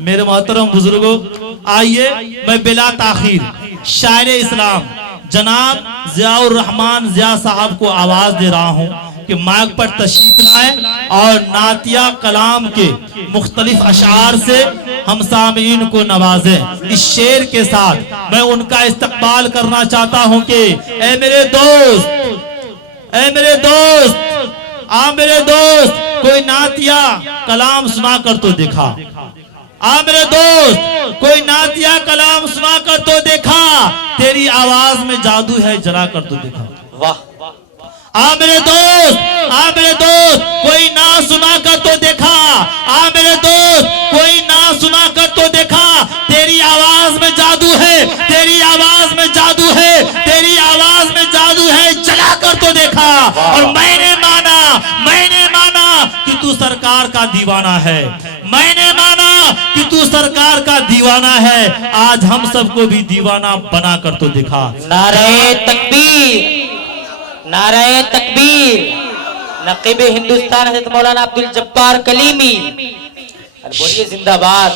मेरे मोहतरम बुजुर्गों, आइए मैं बिला ताखीर शायर इस्लाम जनाब ज़ियाउर रहमान ज़िया साहब को आवाज दे रहा हूँ कि माइक पर तशरीफ लाए और नातिया कलाम के मुख्तलिफ अशार से हम सामीन को नवाजें। इस शेर के साथ मैं उनका इस्तकबाल करना चाहता हूँ कि ए मेरे दोस्त कोई नातिया कलाम सुना कर तो देखा। मेरे दोस्त कोई नातिया कलाम सुना कर तो देखा, तेरी आवाज में जादू है जला कर तो देखा। वाह। मेरे दोस्त कोई ना सुना कर तो देखा। मेरे दोस्त कोई ना सुना कर तो देखा, तेरी आवाज में जादू है, तेरी आवाज में जादू है, तेरी आवाज में जादू है, जला कर तो देखा। और मैंने माना कि तू सरकार का दीवाना है, मैंने माना कि तू सरकार का दीवाना है, आज हम सबको भी दीवाना बना कर तो दिखा। नारे तकबीर, नारे तकबीर। नकीब हिंदुस्तान हज़रत मौलाना अब्दुल जब्बार कलीमी, बोलिए जिंदाबाद।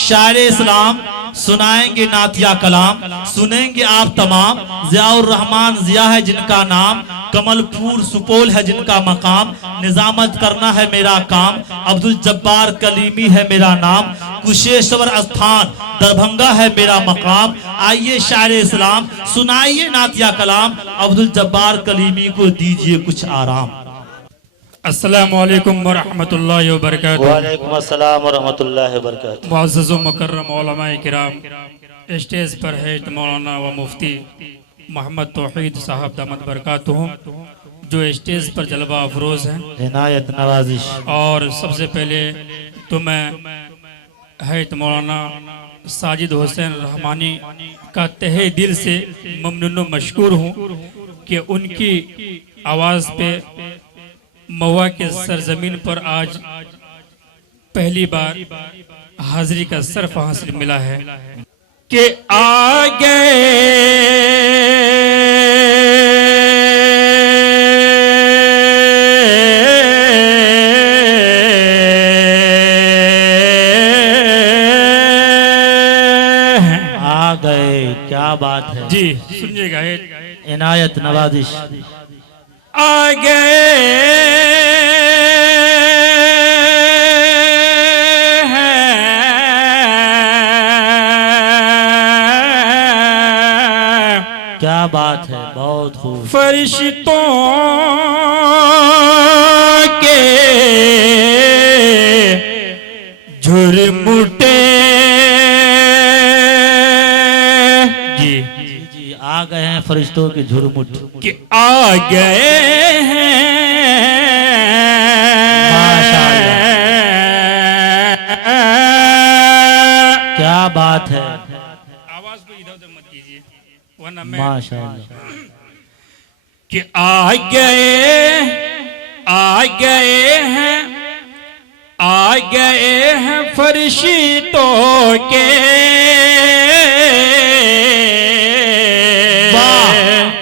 शायर इस्लाम सुनाएंगे नातिया कलाम, सुनेंगे आप तमाम। ज़ियाउर रहमान ज़िया है जिनका नाम, कमलपुर सुपौल है जिनका मकाम, निजामत करना है मेरा काम, अब्दुल जब्बार कलीमी है मेरा नाम, कुशेश्वर स्थान दरभंगा है मेरा मकाम। आइए शायर इस्लाम सुनाइए नातिया कलाम, अब्दुल जब्बार कलीमी को दीजिए कुछ आराम। अस्सलामु अलैकुम व रहमतुल्लाहि व बरकातुहू। वालेकुम अस्सलाम व रहमतुल्लाहि व बरकातुहू। मुअज़्ज़ज़ व मुकर्रम उलमाए किराम, स्टेज पर है मौलाना व मुफ्ती मोहम्मद तौहीद साहब दामद बरकातुहू, जो स्टेज पर जलवा अफरोज हैं, इनायत नवाजिश। और सबसे पहले तो मैं है मौलाना साजिद हुसैन रहमानी का तहे दिल से ममनून व मशकूर हूँ कि उनकी आवाज़ पे महुआ के सरजमीन पर आज पहली बार हाजिरी का सरफ हासिल मिला है कि आ गए क्या बात है जी, सुनिएगा। इनायत नवाजिश। आ गए क्या बात है, बहुत खूब। फरिश्तों के झुरमुटे जी आ गए हैं फरिश्तों के झुरमुट कि आ गए हैं। क्या बात है, आवाज को इधर उधर मत कीजिए वरना मैं माशाअल्लाह। कि आ गए हैं फरिश्तों के।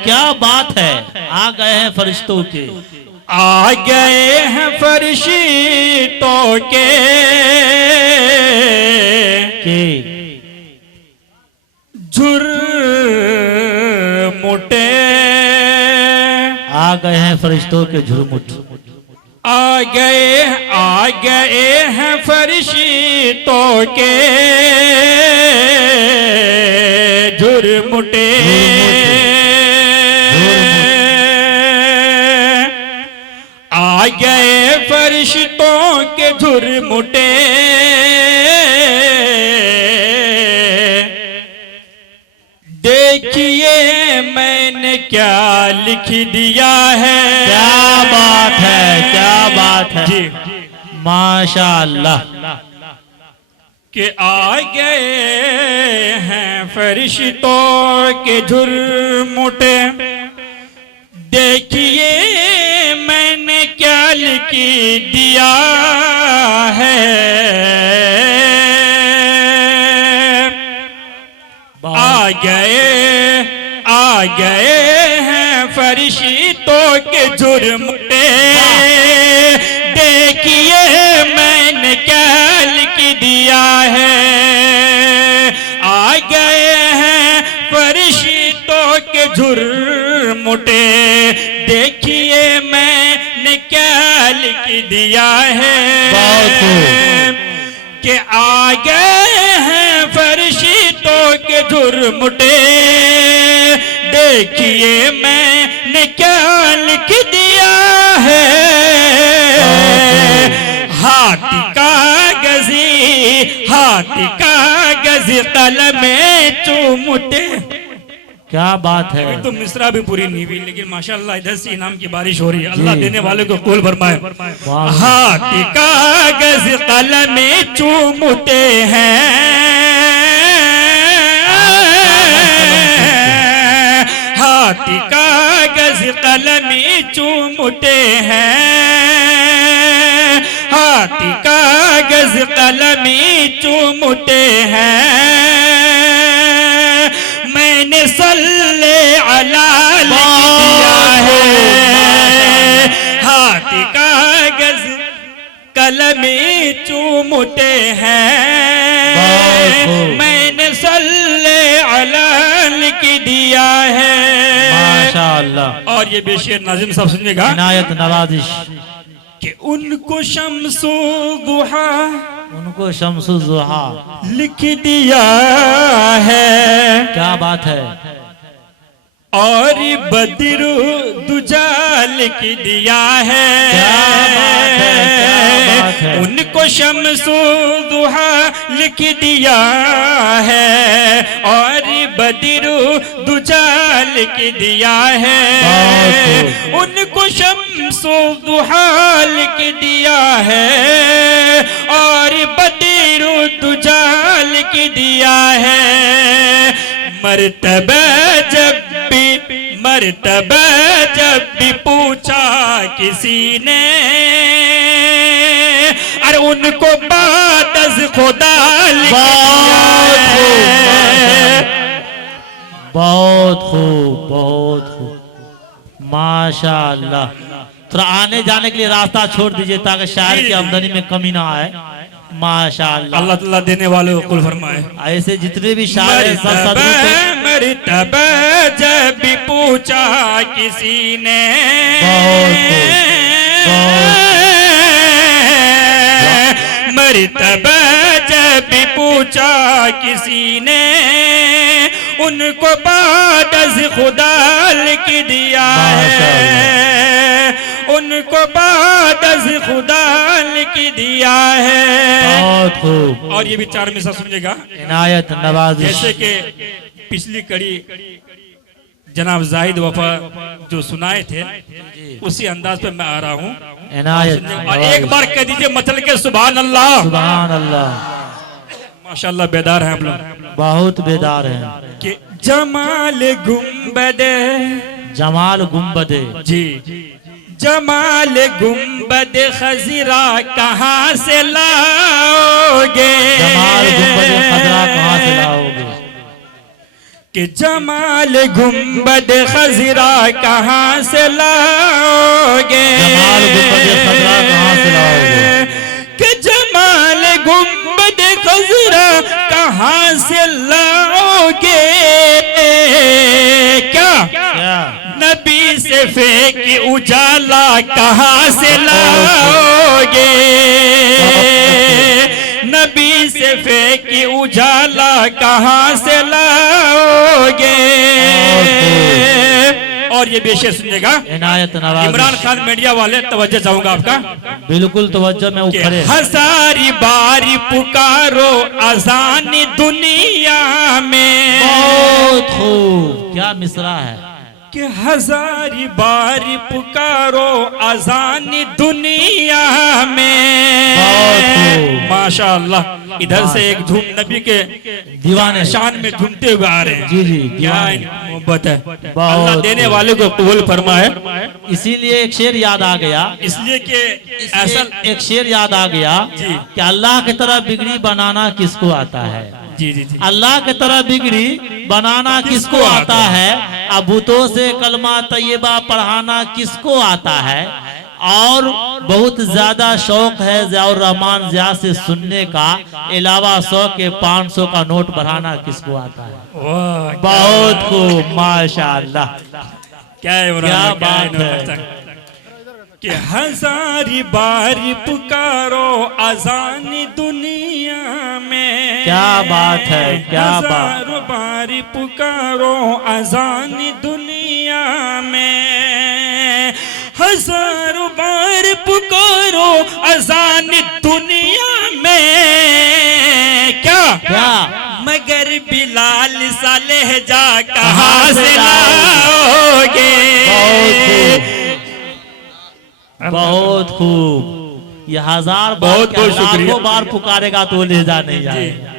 क्या बात है, आ गए हैं फरिश्तों के, आ गए हैं फरिश्तों के झुरमुटे। आ गए हैं फरिश्तों के झुरमुट। आ गए हैं फरिश्तों के झुरमुटे। आ गए फरिश्तों के झुरमुटे। देखिए मैंने क्या लिख दिया है। क्या बात है, क्या बात है जी, माशाअल्लाह। कि आ गए हैं फरिश्तों के झुरमुटे। देखिए मैंने क्या लिख दिया है। आ गए हैं फरिश्तों के झुरमुटे। देखिए मैंने क्या लिख झुरमुटे, देखिए मैंने क्या लिख दिया है कि आ गए हैं फरिश्तों के झुरमुटे, देखिए मैंने क्या लिख दिया है। हाथी कागज़ी कलमे चूमते। क्या बात है। तो मिसरा भी पूरी नहीं हुई, लेकिन माशाल्लाह इधर से इनाम की बारिश हो रही है। अल्लाह देने वाले को कबूल फरमाए। हाथी कागज़ कलमे चूमते हैं, हाथी कागज़ कलमे चूमते हैं, हाथी कागज़ कलमे चूमते हैं। मैंने सल्ले अला लिख दिया है, हाथी कागज़ कलमे चूमते हैं। मैंने सल्ले अला लिख दिया है। माशाअल्लाह। और ये बेशेर नाज़िम साहब सुनिएगा, इनायत नवाजिश कि उनको शम्सु दुहा, उनको शम्सु ज़ुहा लिख दिया है। क्या बात है। और बद्र दुजा लिख दिया है। क्या बात है, क्या बात है। उनको शम्सु दुहा लिख दिया है, और बद्र दुजा लिख दिया है। उनको शम्सु दुहा लिख दिया है, और बद्र दुजा लिख दिया है। मर्तबा जब भी पूछा किसी ने, अरे उनको बात खुदा लिख दिया है। बहुत खूब, बहुत खूब, माशाअल्लाह। थोड़ा आने जाने के लिए रास्ता छोड़ दीजिए ताकि शायर की आमदनी में कमी ना आए। माशाअल्लाह, अल्लाह ताला देने वालों को कबूल फरमाए। ऐसे जितने भी शायर हैं सब सदगुरु पे मर्तबा जब भी पूछा किसी ने, मर्तबा जब भी पूछा किसी ने, उनको बाद खुदा लिख दिया है, उनको बाद खुदा लिख दिया है। बहुत खूब। और ये भी चार में सुनिएगा, इनायत नवाजिश। जैसे कि पिछली कड़ी जनाब जाहिद वफा जो सुनाए थे, उसी अंदाज पे मैं आ रहा हूँ। इनायत और एक बार कह दीजिए मचल के सुभान अल्लाह। सुभान अल्लाह। माशाल्लाह बेदार हैं हम लोग, बहुत बेदार हैं। कि जमाल गुम्बदे, जमाल गुम्बदे, जी जमाल गुम्बद खजरा कहाँ से लाओगे, जमाल गुम्बदे खजरा कहाँ से लाओगे। कि जमाल गुम्बद खजरा कहाँ से लाओगे, जमाल गुम्बदे खजरा कहाँ से लाओगे। कि जमाल गुम्बद खजरा कहाँ से लाओगे। क्या नबी से फेंक उजाला कहाँ से लाओगे, नबी से फेंक उजाला कहाँ से लाओगे। और ये बेशेर सुनिएगा, इनायत नवाजिश। इमरान खान मीडिया वाले तवज्जो चाहूंगा आपका, बिल्कुल तवज्जो में उखड़े। हजारी बारी पुकारो अजान दुनिया में, बहुत खूब, क्या मिसरा है। कि हजारी बारी पुकारो अजान दुनिया में। माशाअल्लाह, इधर से एक झूम नबी के दीवाने शान में झूमते हुए आ रहे हैं। जी जी, क्या दीवाने। मोहब्बत है, अल्लाह देने वाले को कबूल फरमाए। इसीलिए एक शेर याद आ गया, इसलिए कि ऐसा एक शेर याद आ गया जी। कि अल्लाह की तरह बिगड़ी बनाना किसको आता है। जी जी जी, अल्लाह की तरह बिगड़ी बनाना किसको आता है। अबूतों से कलमा तैयबा पढ़ाना किसको आता है। और बहुत ज्यादा शौक है ज़ियाउर रहमान ज़िया से सुनने का, अलावा 100 के 500 का नोट बढ़ाना किसको आता है? वाह, बहुत खूब, माशाअल्लाह। क्या है क्या बात है। कि हजारी बारी पुकारो अजान दुनिया में, क्या बात है, क्या बात। हजारों बारी पुकारो अजान दुनिया में, हजारों बार पुकारो अजान दुनिया में। क्या मगर बिलाल सा लहजा कहाँ से लाओगे? बहुत खूब। ये हजार बहुत बहुत शुक्रिया। लाखों बार पुकारेगा तो ले जा नहीं आएगा।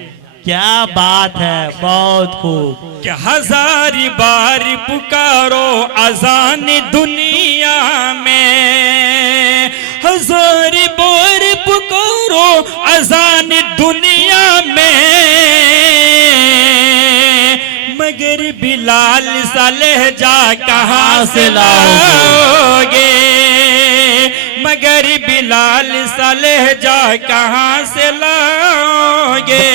क्या बात है, बहुत खूब। कि हजारी बार पुकारो अजान दुनिया में, हजारी बार पुकारो अजान दुनिया में, मगर बिलाल सा लहजा कहाँ से लाओगे? मगर बिलाल सा लहजा कहाँ से लाओगे?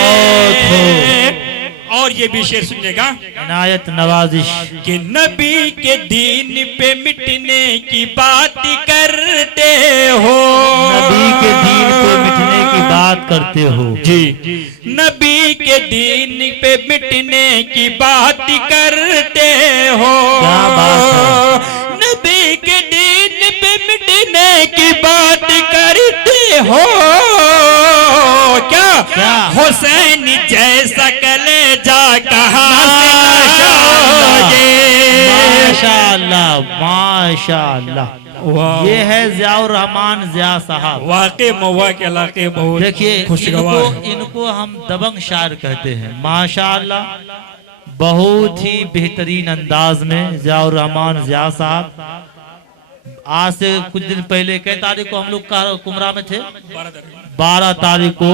और ये भी शेर सुनिएगा, इनायत नवाजिश। कि नबी के दीन पे मिटने की बात करते हो, नबी के दीन पे मिटने की बात करते हो जी, नबी के दीन पे मिटने की बात करते हो, क्या बात है। नबी के दीन पे मिटने की बात करते हो। क्या हुसैन जैसा कलेजा कहाँ से लाओगे? माशाअल्लाह, माशाअल्लाह। ये है ज़ियाउर रहमान ज़िया साहब। वाकई महुआ के इलाके बहुत देखिए, खुशगवार है। इनको हम दबंग शायर कहते हैं। माशाअल्लाह, बहुत ही बेहतरीन अंदाज में ज़ियाउर रहमान ज़िया साहब। आज से कुछ दिन पहले, कई तारीख को हम लोग कुमरा में थे? 12 तारीख को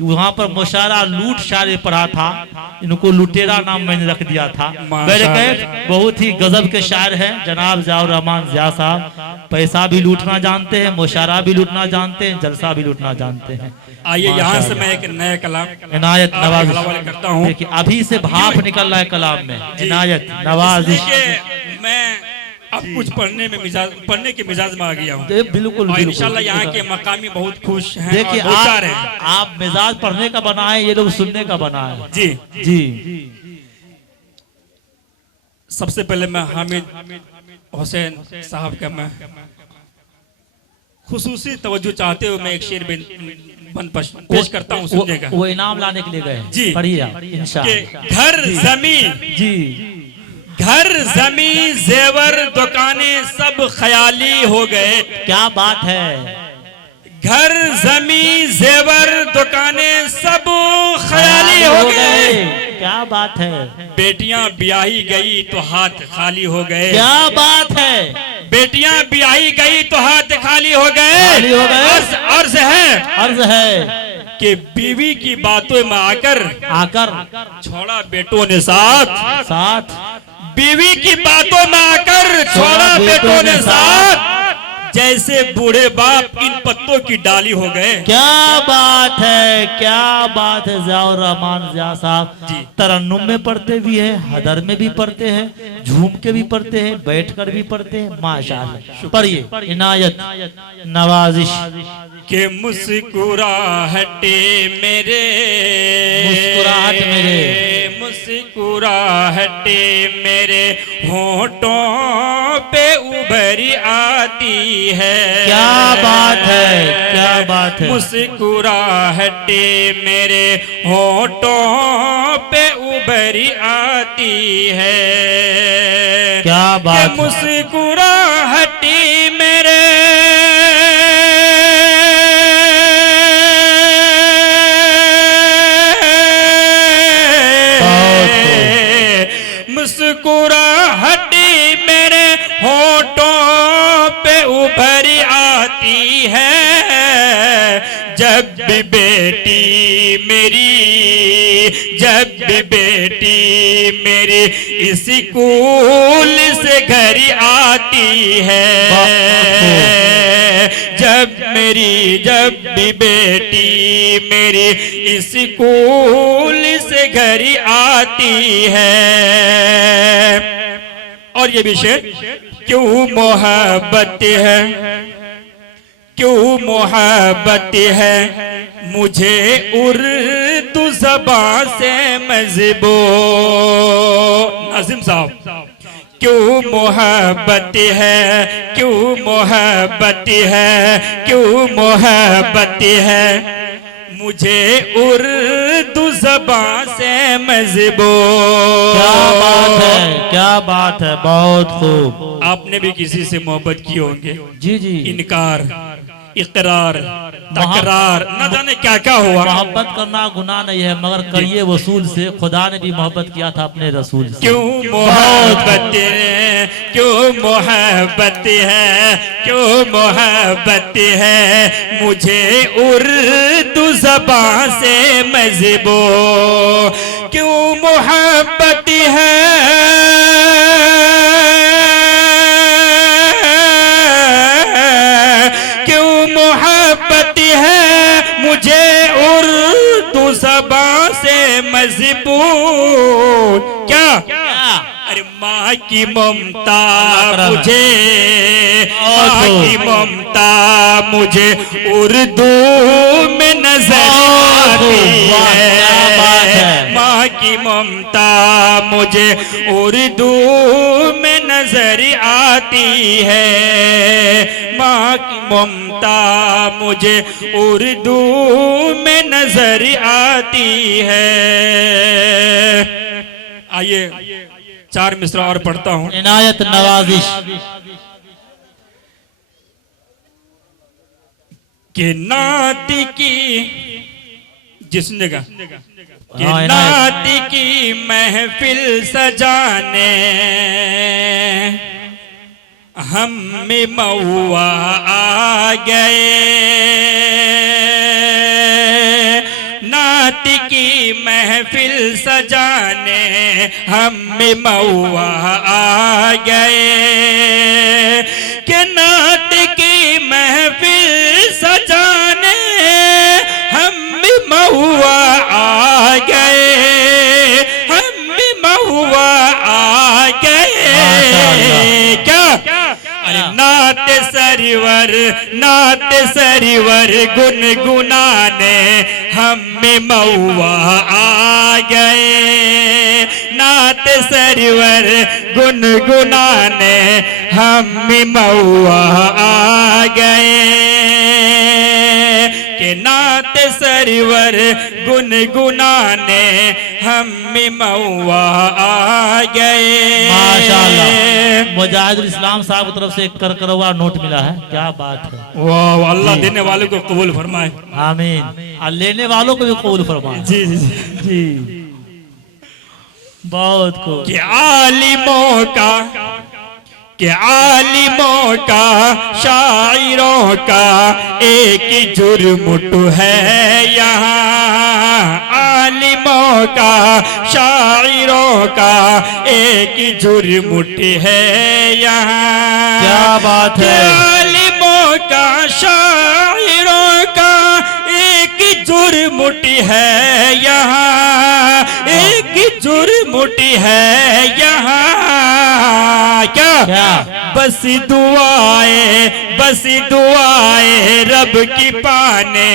वहाँ पर मुशायरा लूट शायरी पढ़ा था। इनको लुटेरा नाम मैंने रख दिया था। मेरे कहे बहुत ही गजब के शायर हैं जनाब ज़ियाउर रहमान ज़िया साहब। पैसा भी लूटना जानते हैं, मुशायरा भी लूटना जानते हैं, जलसा भी लूटना जानते हैं। आइए यहाँ से मैं एक नया कलाम इनायत नवाजिश करता हूँ। देखिए, अभी से भाप निकल रहा है कलाम में। इनायत नवाजिश। मैं अब कुछ पढ़ने के मिजाज में आ गया हूँ। बिल्कुल, और इंशाल्लाह यहाँ के मकामी बहुत खुश हैं। देखिए, और दो चार हैं। आप मिजाज पढ़ने का बना है, ये लोग सुनने का बना है। जी जी। सबसे पहले मैं हामिद हुसैन साहब का मैं खुसूसी तवज्जो चाहते हुए मैं एक शेर पेश करता हूँ, सुनिएगा। वो इनाम लाने के लिए गए जी, पढ़िए आप इंशाअल्लाह। घर जमीन जी, घर जमी जेवर दुकानें सब ख्याली हो गए। क्या बात है। घर जमी जेवर दुकानें सब ख्याली हो गए। क्या बात है। बेटियां ब्याही गई तो हाथ खाली हो गए। क्या बात है। बेटियां ब्याही गई तो हाथ खाली हो गए। अर्ज है कि बीवी की बातों में आकर छोड़ा बेटों ने साथ बीवी की बातों में आकर छोड़ा बेटों ने साथ, जैसे बूढ़े बाप इन पत्तों की डाली हो गए। क्या बात है, क्या बात है। ज़ियाउर रहमान ज़िया साहब तरन्नुम में पढ़ते भी है, हदर में भी पढ़ते हैं, झूम के भी पढ़ते हैं, बैठकर भी पढ़ते हैं। माशाअल्लाह। पढ़िए इनायत नवाजिश। के मुस्कुराहटे मेरे, मुस्कुराहट मेरे, मुस्कुराहटे मेरे होठों पे उभरी आती है। क्या बात है, क्या बात है। मुस्कुराहटे मेरे होठों पे उभरी आती है। क्या बात। मुस्कुराहटे मेरे मुस्कुराहटी मेरे होठों पे उभरी आती है। जब भी बेटी मेरी, जब भी बेटी मेरी स्कूल से घर आती है, जब भी बेटी मेरी स्कूल से घर आती है। और ये भी शेर, क्यों मोहब्बत है, क्यों मोहब्बत है मुझे उर्दू ज़बान से मज़बूत। नाज़िम साहब, क्यों मोहब्बत है, क्यों मोहब्बत है, क्यों मोहब्बत है मुझे उर्दू ज़बान से मज़बूत। क्या बात है, क्या बात है, बहुत खूब। आपने भी किसी से मोहब्बत की होंगे, जी जी, इनकार, इकरार, तकरार, न जाने क्या क्या हुआ। मोहब्बत करना गुनाह नहीं है, मगर करिए वसूल से। खुदा ने भी मोहब्बत किया था अपने रसूल से। क्यों मोहब्बत है, क्यों मोहब्बत है, क्यों मोहब्बत है मुझे उर्दू ज़बान से मज़बूत। क्यों मोहब्बत है, मोहब्बत है मुझे उर्दू ज़बान से मज़बूत। क्या? अरे माँ की ममता मुझे, माँ की ममता मुझे उर्दू में नजर आती है, माँ की ममता मुझे उर्दू में नजर आती है, माँ की ममता मुझे उर्दू में नजर आती है। आइए 4 मिसरा और पढ़ता हूँ। इनायत नवाजिश के नाती की, जिसने का कि हाँ, नाती की महफिल सजाने हम में महुआ आ गए, नाती की महफिल सजाने हम में महुआ आ गए, कि नाती की महफिल सजाने हम में महुआ आ गए, हम में महुआ आ गए। क्या? अरे नात सरिवर, नात सरिवर गुनगुनाने हम में महुआ आ गए, नात सरिवर गुनगुनाने हम में महुआ आ गए, के नात सरवर गुनगुनाने हम में महुआ आ गए। माशाअल्लाह, मुजाहिदुल इस्लाम साहब की तरफ से एक करकरवा नोट मिला है। क्या बात है, वाह, अल्लाह देने वालों को कबूल फरमाए। आमीन, और लेने वालों को भी कबूल फरमाए। जी जी जी, बहुत खूब। कि आलिमों का, कि आलिमों का, शायरों का एक जुर्मुट है यहाँ, आलिमों का, शायरों का एक जुर्मुट है यहाँ। क्या बात है, आलिमों का, शायरों का एक जुर्मुट है यहाँ, एक जुर्मुट है यहाँ। क्या? बस दुआए, बस दुआए रब की पाने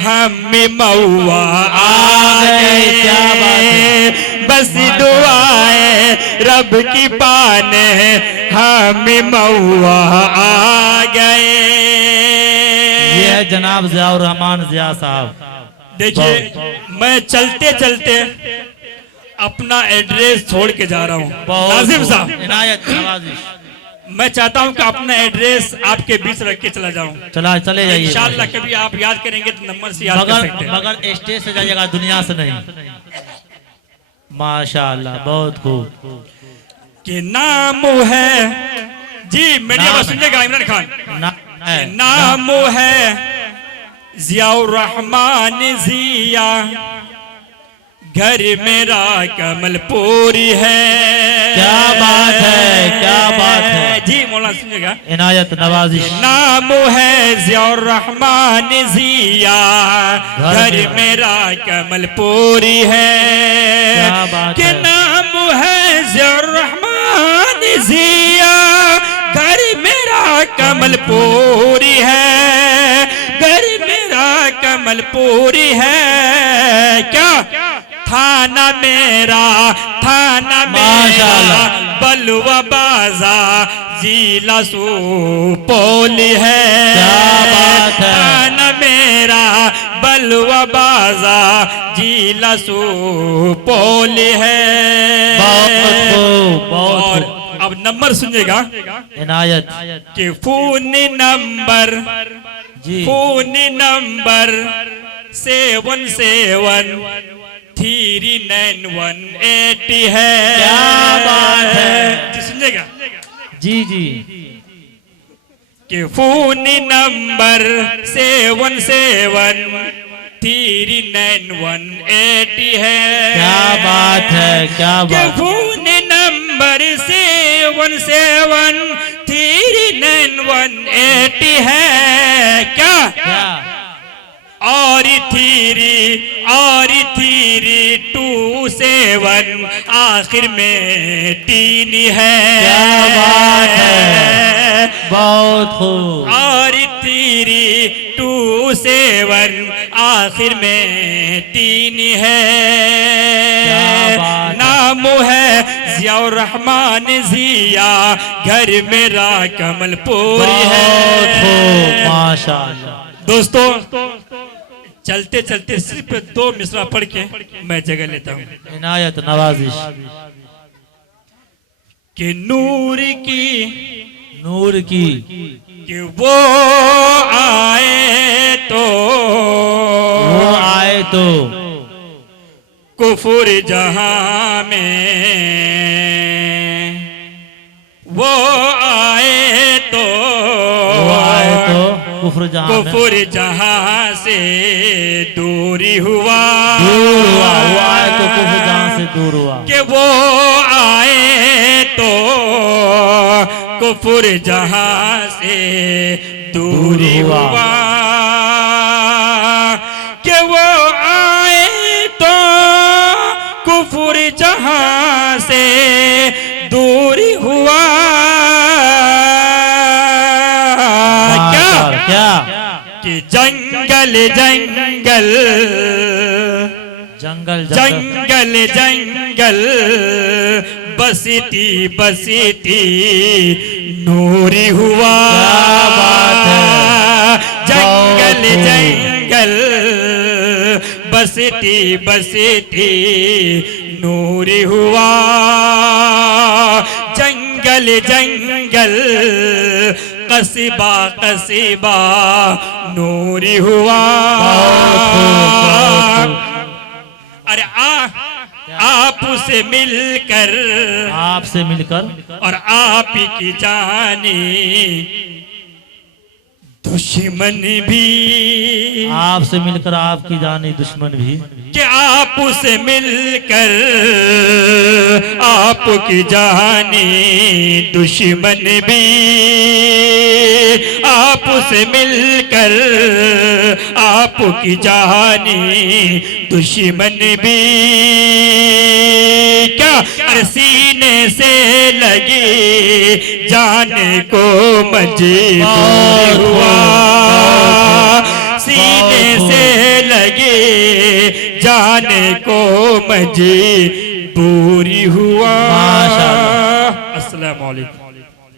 हम में महुआ आ गए। क्या बात है, बस दुआए रब की पाने हम में महुआ आ गए। ये है जनाब ज़ियाउर रहमान ज़िया साहब। देखिए, मैं चलते चलते अपना एड्रेस छोड़ के जा रहा हूँ। नाज़िम साहब, इनायत नवाजिश, मैं चाहता हूँ कि अपना एड्रेस आपके बीच रख के चला जाऊँ। चला चले जाइए इंशाअल्लाह कभी आप याद करेंगे तो नंबर से याद कर सकते हैं। मगर स्टेज से जाइएगा, दुनिया से नहीं। माशाअल्लाह, बहुत खूब। कि नाम है, जी मेरी आवाज सुनिएगा इमरान खान, ना, नाम है जियाउर रहमान जिया घर मेरा कमलपुरी है। क्या बात है, क्या बात है। जी मौलाना सुनिएगा। इनायत नवाजिश। नाम है जियाउर रहमान जिया घर मेरा कमलपुरी है। क्या बात के है। नाम है जियाउर रहमान जिया घर मेरा कमलपुरी है। घर मेरा कमलपुरी है। क्या थाना मेरा माशाअल्लाह। बलुआ बाजा जिला सुपौल है। क्या बात है। थाना मेरा बलुआ बाजा जिला सुपौल है। बहुत खूब, बहुत और खूब। अब नंबर सुनिएगा इनायत कि फोन नंबर जी। फोन नंबर 773918 है। क्या बात है। जी सुनिएगा जी जी। कि फोन नंबर 773918 है। क्या बात है, क्या कि बात। फोन नंबर 773918 है। क्या क्या और 327 आखिर में 3 है। क्या बात है। बहुत खूब। और 327 आखिर में 3 है। क्या बात है। नाम है जियाउर रहमान जिया घर मेरा कमलपुरी है। बहुत खूब, माशाअल्लाह। दोस्तों चलते चलते सिर्फ 2 मिसरा पढ़ के मैं जगह लेता हूँ इनायत नवाजिश। कि नूर की नूर की कि वो आए तो वो आए तो कुफुर जहां में वो आए तो कुफ्र जहां में कुफुर जहां से दूरी हुआ। दूर हुआ। वो आए तो कुफ्र जहां से दूर हुआ। कि वो आए तो कुफुर जहां से दूरी हुआ। हुआ। कि वो आए तो कुफुर जहां से दूरी हुआ। क्या क्या कि जंगल जंगल जंगल जंगल जंगल बसती बसती नूरी हुआ। क्या बात है। जंगल बहुत खूब। जंगल बसती बसती नूरी हुआ। जंगल जंगल कस्बा कस्बा नूरी हुआ। अरे आप से मिलकर आपसे मिलकर और आप की जाने दुश्मन भी आपसे मिलकर आपकी जानी दुश्मन भी कि आप से मिलकर आपकी जाने दुश्मन भी आप से मिलकर आपकी जाने दुश्मन भी क्या अरे सीने से लगे जाने को मजबूर हुआ। सीने से लगे जाने को मजबूरी हुआ। माशाअल्लाह। अस्सलाम वालेकुम।